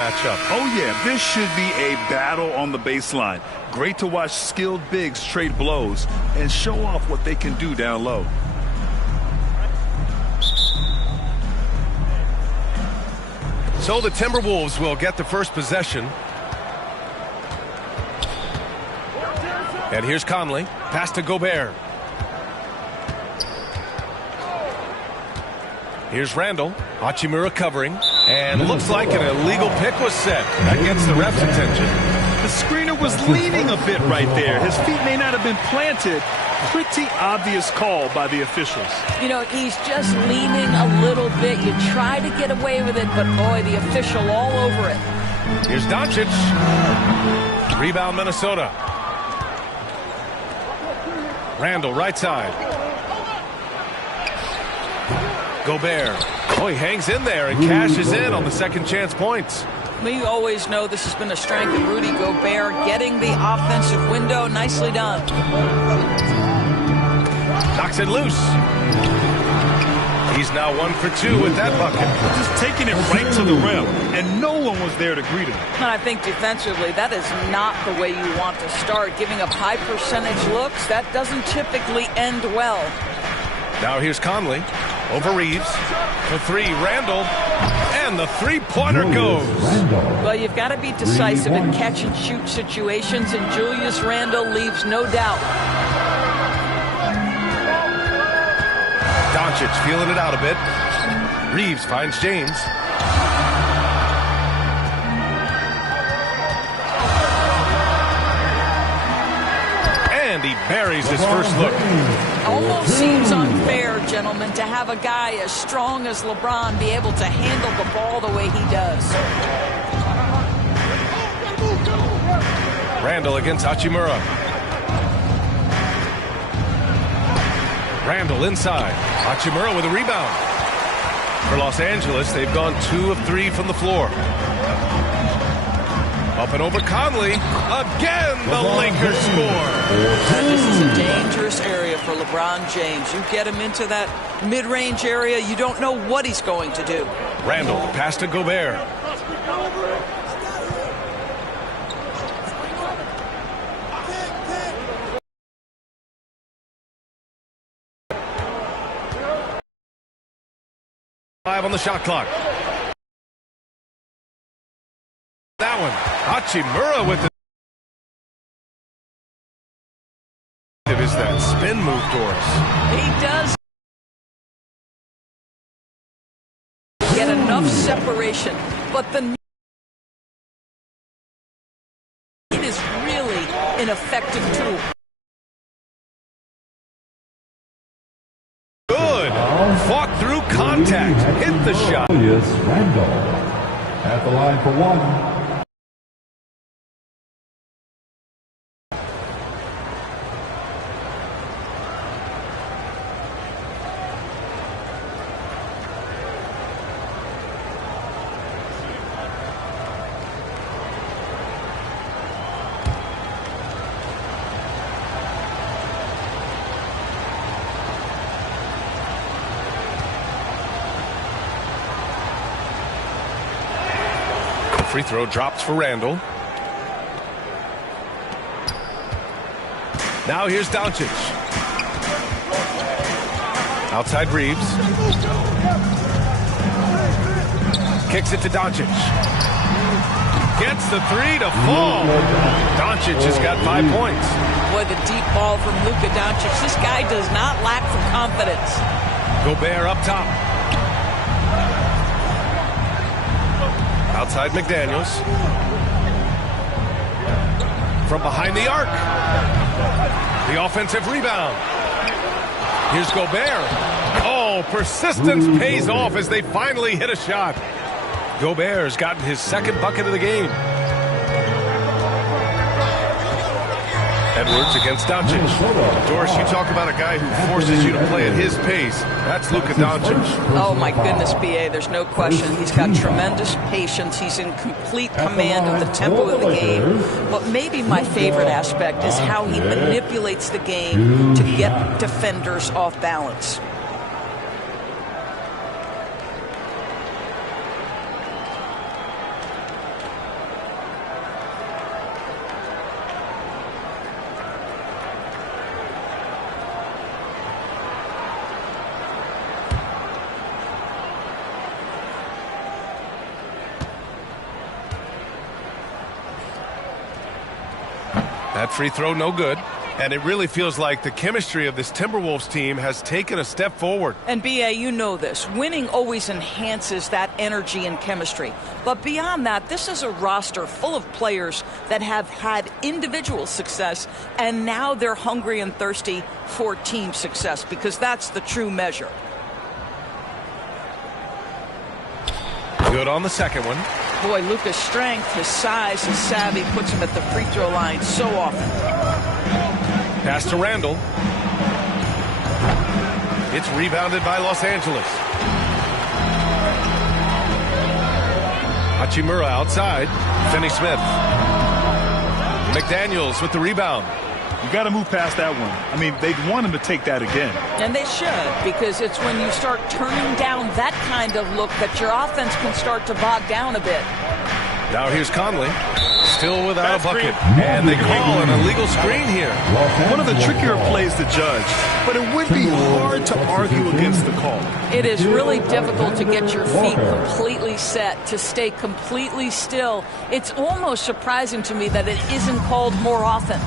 matchup. Oh, yeah, this should be a battle on the baseline. Great to watch skilled bigs trade blows and show off what they can do down low. So the Timberwolves will get the first possession. And here's Conley. Pass to Gobert. Here's Randall. Hachimura covering. And looks like an illegal pick was set. That gets the ref's attention. The screener was leaning a bit right there. His feet may not have been planted. Pretty obvious call by the officials. You know, he's just leaning a little bit. You try to get away with it, but boy, the official all over it. Here's Doncic. Rebound Minnesota. Randall, right side. Gobert. Oh, he hangs in there and cashes in on the second chance points. We always know this has been a strength of Rudy Gobert, getting the offensive window. Nicely done. Knocks it loose. He's now 1 for 2 with that bucket. Just taking it right to the rim, and no one was there to greet him. And I think defensively, that is not the way you want to start. Giving up high percentage looks, that doesn't typically end well. Now here's Conley. Over Reeves. For 3, Randall. And the three-pointer goes. Well, you've got to be decisive in catch-and-shoot situations, and Julius Randle leaves no doubt. Doncic feeling it out a bit. Reeves finds James. And he buries his first look. Almost seems unfair, gentlemen, to have a guy as strong as LeBron be able to handle the ball the way he does. Randall against Hachimura. Randall inside. Hachimura with a rebound. For Los Angeles, they've gone 2 of 3 from the floor. Up and over Conley. Again, the Lakers score. This is a dangerous area for LeBron James. You get him into that mid-range area, you don't know what he's going to do. Randall, pass to Gobert. Five on the shot clock. That one. Hachimura with the... Is that spin move, Doris? He does get enough separation, but it is really an effective tool. Good. Fought through contact. Hit the shot. Julius Randle at the line for 1. Free throw drops for Randall. Now here's Doncic. Outside Reeves. Kicks it to Doncic. Gets the 3 to fall. Doncic has got 5 points. Boy, the deep ball from Luka Doncic. This guy does not lack for confidence. Gobert up top. Outside McDaniels. From behind the arc. The offensive rebound. Here's Gobert. Oh, persistence pays off as they finally hit a shot. Gobert's gotten his second bucket of the game. Edwards against Doncic. Doris, you talk about a guy who forces you to play at his pace. That's Luka Doncic. Oh, my goodness, B.A., there's no question. He's got tremendous patience. He's in complete command of the tempo of the game. But maybe my favorite aspect is how he manipulates the game to get defenders off balance. That free throw, no good. And it really feels like the chemistry of this Timberwolves team has taken a step forward. And B.A., you know this. Winning always enhances that energy and chemistry. But beyond that, this is a roster full of players that have had individual success, and now they're hungry and thirsty for team success, because that's the true measure. Good on the second one. Boy, Luka's strength, his size, his savvy puts him at the free throw line so often. Pass to Randall. It's rebounded by Los Angeles. Hachimura outside. Finney-Smith. McDaniels with the rebound. You got to move past that one. I mean, they'd want him to take that again. And they should, because it's when you start turning down that kind of look that your offense can start to bog down a bit. Now here's Conley, still without a bucket. And they call an illegal screen here. One of the trickier plays to judge, but it would be hard to argue against the call. It is really difficult to get your feet completely set, to stay completely still. It's almost surprising to me that it isn't called more often.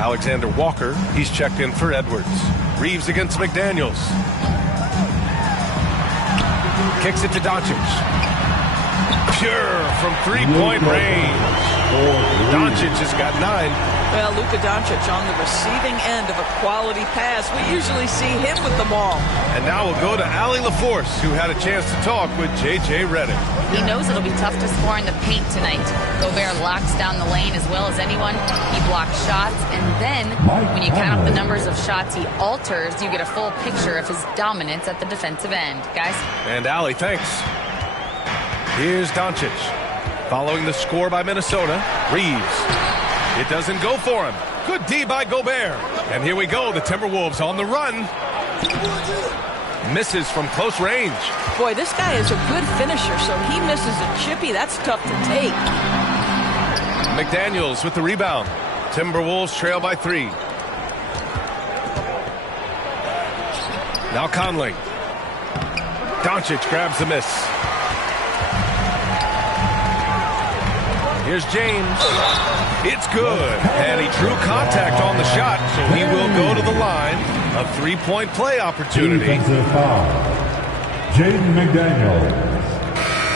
Alexander Walker, he's checked in for Edwards. Reeves against McDaniels. Kicks it to Doncic. Pure from three-point range. Doncic has got 9. Well, Luka Doncic on the receiving end of a quality pass. We usually see him with the ball. And now we'll go to Allie LaForce, who had a chance to talk with J.J. Redick. He knows it'll be tough to score in the paint tonight. Gobert locks down the lane as well as anyone. He blocks shots, and then when you count up the numbers of shots he alters, you get a full picture of his dominance at the defensive end. Guys? And Allie, thanks. Here's Doncic. Following the score by Minnesota, Reeves. It doesn't go for him. Good D by Gobert. And here we go, the Timberwolves on the run. Misses from close range. Boy, this guy is a good finisher, so he misses a chippy. That's tough to take. McDaniels with the rebound. Timberwolves trail by 3. Now Conley. Doncic grabs the miss. Here's James. It's good. And he drew contact on the shot, so he will go to the line. A 3-point play opportunity. Defensive foul. Jaden McDaniels.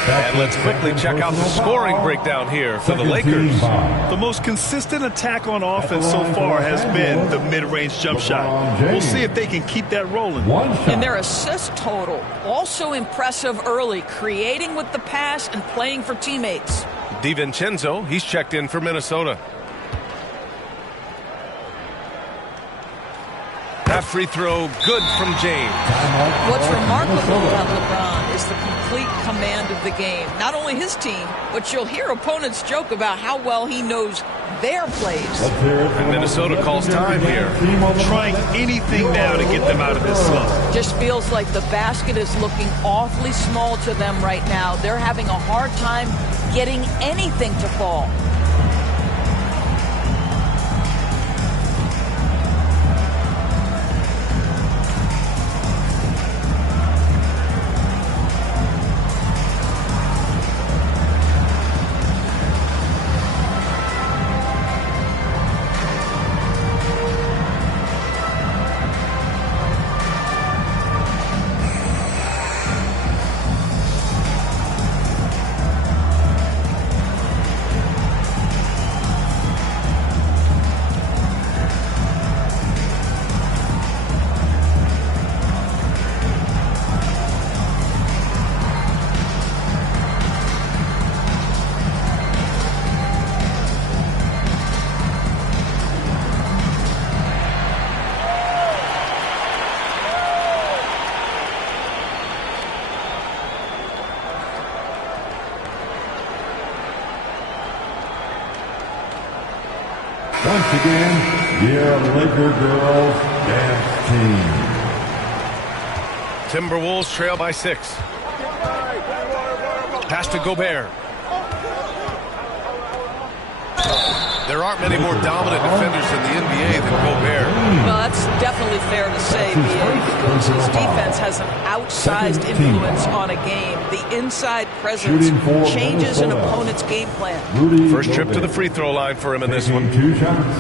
And let's quickly check out the scoring breakdown here for the Lakers. The most consistent attack on offense so far has been the mid-range jump shot. We'll see if they can keep that rolling. And their assist total, also impressive early, creating with the pass and playing for teammates. DiVincenzo, he's checked in for Minnesota. That free throw, good from James. What's remarkable about LeBron is the complete command of the game. Not only his team, but you'll hear opponents joke about how well he knows their plays. And Minnesota calls time here. Trying anything now to get them out of this slump. Just feels like the basket is looking awfully small to them right now. They're having a hard time getting anything to fall. Once again, your Laker girls dance team. Timberwolves trail by 6. Pass to Gobert. There aren't many more dominant defenders in the NBA than Gobert. Well, that's definitely fair to say, B.A., because his defense has an outsized influence on a game. The inside presence changes an opponent's game plan. First trip to the free throw line for him in this one. 2 shots.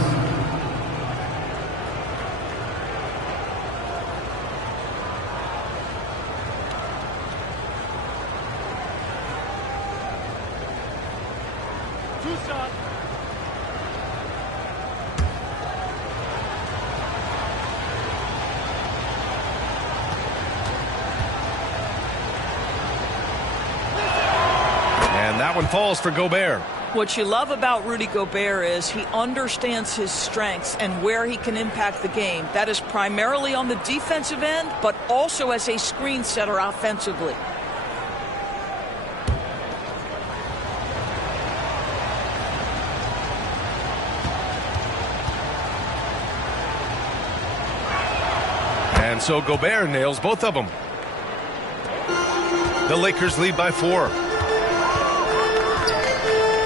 And that one falls for Gobert. What you love about Rudy Gobert is he understands his strengths and where he can impact the game. That is primarily on the defensive end, but also as a screen setter offensively. And so Gobert nails both of them. The Lakers lead by 4.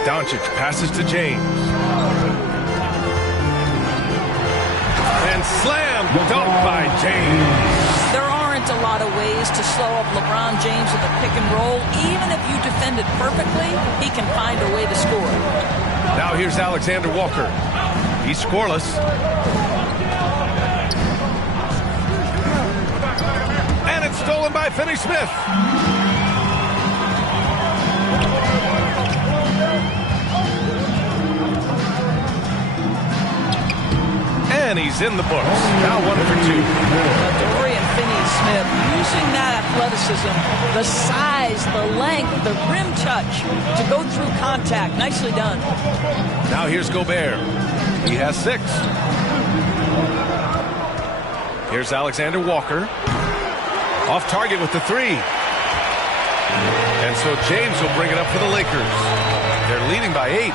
Doncic passes to James. And slam dunk by James. There aren't a lot of ways to slow up LeBron James in the pick and roll. Even if you defend it perfectly, he can find a way to score. Now here's Alexander Walker. He's scoreless. And it's stolen by Finney-Smith. And he's in the books. Now 1 for 2. Dorian Finney-Smith using that athleticism, the size, the length, the rim touch to go through contact. Nicely done. Now here's Gobert. He has 6. Here's Alexander Walker. Off target with the 3. And so James will bring it up for the Lakers. They're leading by 8.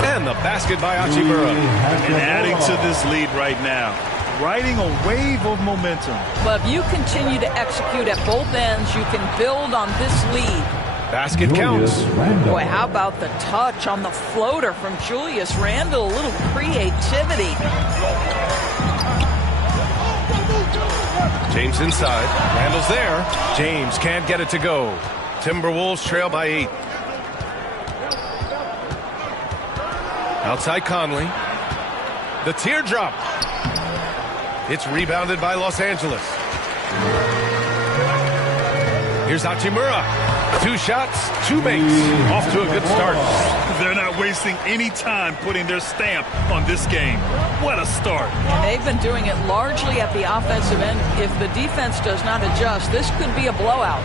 And the basket by Hachimura. And adding to this lead right now. Riding a wave of momentum. But if you continue to execute at both ends, you can build on this lead. Basket counts. Boy, how about the touch on the floater from Julius Randle? A little creativity. James inside. Randle's there. James can't get it to go. Timberwolves trail by 8. Outside Conley. The teardrop. It's rebounded by Los Angeles. Here's Hachimura. 2 shots, 2 makes. Off to a good start. They're not wasting any time putting their stamp on this game. What a start. And they've been doing it largely at the offensive end. If the defense does not adjust, this could be a blowout.